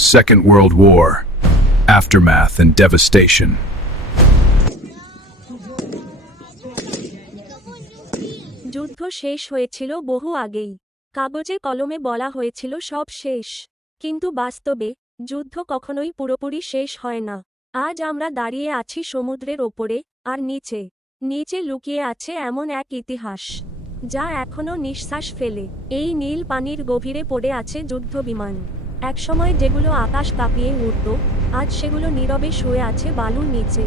Second World War, Aftermath and Devastation. যুদ্ধ শেষ হয়েছিল বহু আগেই। কাগজে কলমে বলা হয়েছিল সব শেষ। কিন্তু বাস্তবে, যুদ্ধ কখনোই পুরোপুরি শেষ হয় না। আজ আমরা দাঁড়িয়ে আছি সমুদ্রের ওপরে, আর নিচে। নিচে লুকিয়ে আছে এমন এক ইতিহাস, যা এখনও নিঃশ্বাস ফেলে। এই নীল পানির গভীরে পড়ে আছে যুদ্ধ বিমান একসময় যেগুলো আকাশ কাঁপিয়ে উঠত, আজ সেগুলো নীরবে শুয়ে আছে বালুর নিচে।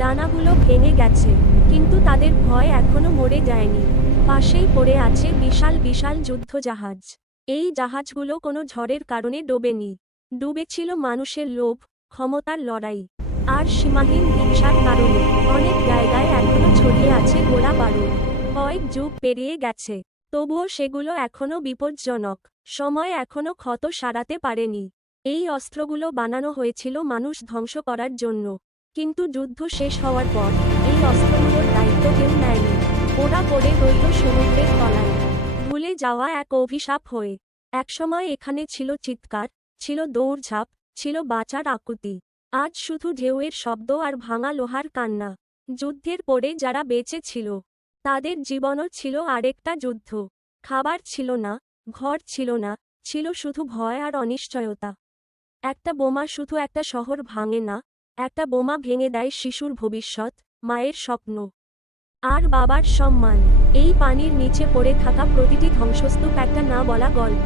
ডানাগুলো ভেঙে গেছে, কিন্তু তাদের ভয় এখনও মরে যায়নি। পাশেই পড়ে আছে বিশাল বিশাল যুদ্ধজাহাজ। এই জাহাজগুলো কোনো ঝড়ের কারণে ডোবেনি। ডুবেছিল মানুষের লোভ, ক্ষমতার লড়াই, আর সীমাহীন হিংসার কারণে। অনেক জায়গায় এখনও ছড়িয়ে আছে গোলা বারুদ কয়েক যুগ পেরিয়ে গেছে, তবুও সেগুলো এখনও বিপজ্জনক। সময় এখনও ক্ষত সারাতে পারেনি। এই অস্ত্রগুলো বানানো হয়েছিল মানুষ ধ্বংস করার জন্য। কিন্তু যুদ্ধ শেষ হওয়ার পর এই অস্ত্রগুলোর দায়িত্ব কেউ নেয়নি। ওরা পড়ে রইল সমুদ্রের তলায়। ভুলে যাওয়া এক অভিশাপ হয়ে। একসময় এখানে ছিল চিৎকার, ছিল দৌড়ঝাঁপ, ছিল বাঁচার আকুতি। আজ শুধু ঢেউয়ের শব্দ আর ভাঙা লোহার কান্না। যুদ্ধের পরে যারা বেঁচে ছিল, তাদের জীবনও ছিল আরেকটা যুদ্ধ। খাবার ছিল না ঘর ছিল না, ছিল শুধু ভয় আর অনিশ্চয়তা। একটা বোমা শুধু একটা শহর ভাঙে না, একটা বোমা ভেঙে দেয় শিশুর ভবিষ্যৎ, মায়ের স্বপ্ন। আর বাবার সম্মান, এই পানির নিচে পড়ে থাকা প্রতিটি ধ্বংসস্তূপ একটা না বলা গল্প,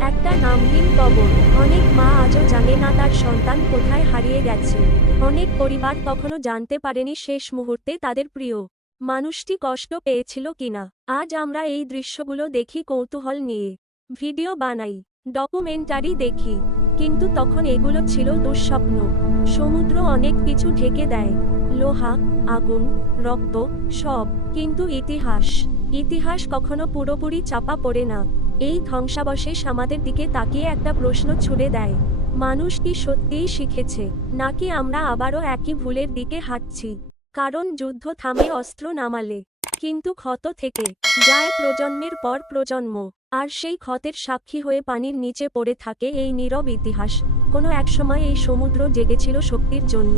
একটা নামহীন কবর। অনেক মা আজও জানে না তার সন্তান কোথায় হারিয়ে গেছে। অনেক পরিবার কখনো জানতে পারেনি শেষ মুহূর্তে তাদের প্রিয়। মানুষটি কষ্ট পেয়েছিল কিনা? আজ আমরা এই দৃশ্যগুলো দেখি কৌতূহল নিয়ে। ভিডিও বানাই, ডকুমেন্টারি দেখি, কিন্তু তখন এগুলো ছিল দুঃস্বপ্ন। সমুদ্র অনেক কিছু ঢেকে দেয়, লোহা, আগুন, রক্ত, সব, কিন্তু ইতিহাস। ইতিহাস কখনো পুরোপুরি চাপা পড়ে না। এই ধ্বংসাবশেষ আমাদের দিকে তাকিয়ে একটা প্রশ্ন ছুড়ে দেয়, মানুষ কি সত্যিই শিখেছে? নাকি আমরা আবারও একই ভুলের দিকে হাঁটছি? কারণ যুদ্ধ থামে অস্ত্র নামালে। কিন্তু ক্ষত থেকে যায় প্রজন্মের পর প্রজন্ম। আর সেই ক্ষতের সাক্ষী হয়ে পানির নিচে পড়ে থাকে এই নীরব ইতিহাস। কোনো একসময় এই সমুদ্র জেগেছিল শক্তির জন্য,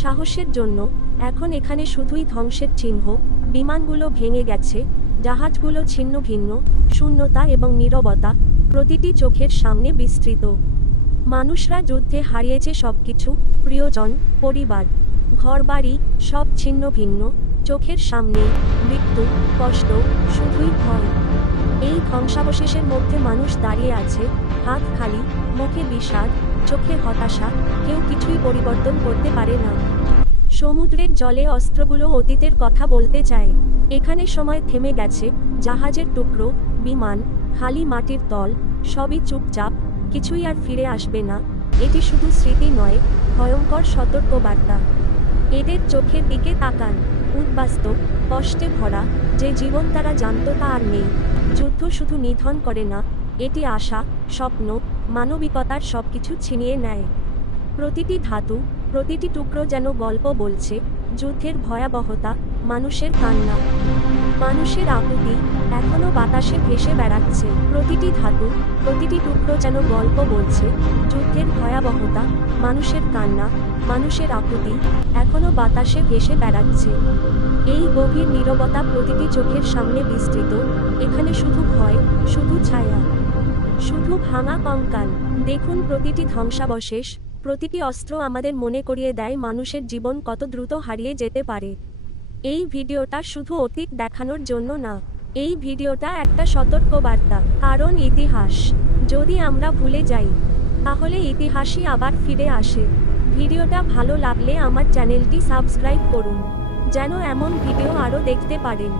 সাহসের জন্য। এখন এখানে শুধুই ধ্বংসের চিহ্ন, বিমানগুলো ভেঙে গেছে, জাহাজগুলো ছিন্ন ভিন্ন, শূন্যতা এবং নীরবতা প্রতিটি চোখের সামনে বিস্তৃত। মানুষরা যুদ্ধে হারিয়েছে সবকিছু, প্রিয়জন, পরিবার। ঘরবাড়ি সব ছিন্ন ভিন্ন, চোখের সামনে মৃত্যু, কষ্ট, শুধুই ভয়। এই ধ্বংসাবশেষের মধ্যে মানুষ দাঁড়িয়ে আছে, হাত খালি, মুখে বিষাদ, চোখে হতাশা, কেউ কিছুই পরিবর্তন করতে পারে না। সমুদ্রের জলে অস্ত্রগুলো অতীতের কথা বলতে চায়। এখানে সময় থেমে গেছে, জাহাজের টুকরো, বিমান, খালি মাটির তল, সবই চুপচাপ, কিছুই আর ফিরে আসবে না। এটি শুধু স্মৃতি নয়, ভয়ঙ্কর সতর্কবার্তা। এদের চোখের দিকে তাকান। উদ্বাস্তব কষ্টে ভরা, যে জীবন তারা জানত তা আর নেই। যুদ্ধ শুধু নিধন করে না, এটি আশা, স্বপ্ন, মানবিকতার সব কিছু ছিনিয়ে নেয়। প্রতিটি ধাতু, প্রতিটি টুকরো যেন গল্প বলছে, যুদ্ধের ভয়াবহতা, মানুষের কান্না। মানুষের আকুতি এখনও বাতাসে ভেসে বেড়াচ্ছে। প্রতিটি ধাতু, প্রতিটি টুকরো যেন গল্প বলছে। যুদ্ধের ভয়াবহতা, মানুষের কান্না, মানুষের আকুতি এখনও বাতাসে ভেসে বেড়াচ্ছে। এই গভীর নীরবতা প্রতিটি চোখের সামনে বিস্তৃত। এখানে শুধু ভয়, শুধু ছায়া, শুধু ভাঙা কঙ্কাল। দেখুন প্রতিটি ধ্বংসাবশেষ, প্রতিটি অস্ত্র আমাদের মনে করিয়ে দেয় মানুষের জীবন কত দ্রুত হারিয়ে যেতে পারে। এই ভিডিওটা শুধু অতীত দেখানোর জন্য না, এই ভিডিওটা একটা সতর্কবার্তা, কারণ ইতিহাস। যদি আমরা ভুলে যাই, তাহলে ইতিহাসই আবার ফিরে আসে। ভিডিওটা ভালো লাগলে আমার চ্যানেলটি সাবস্ক্রাইব করুন, যেন এমন ভিডিও আরও দেখতে পারেন।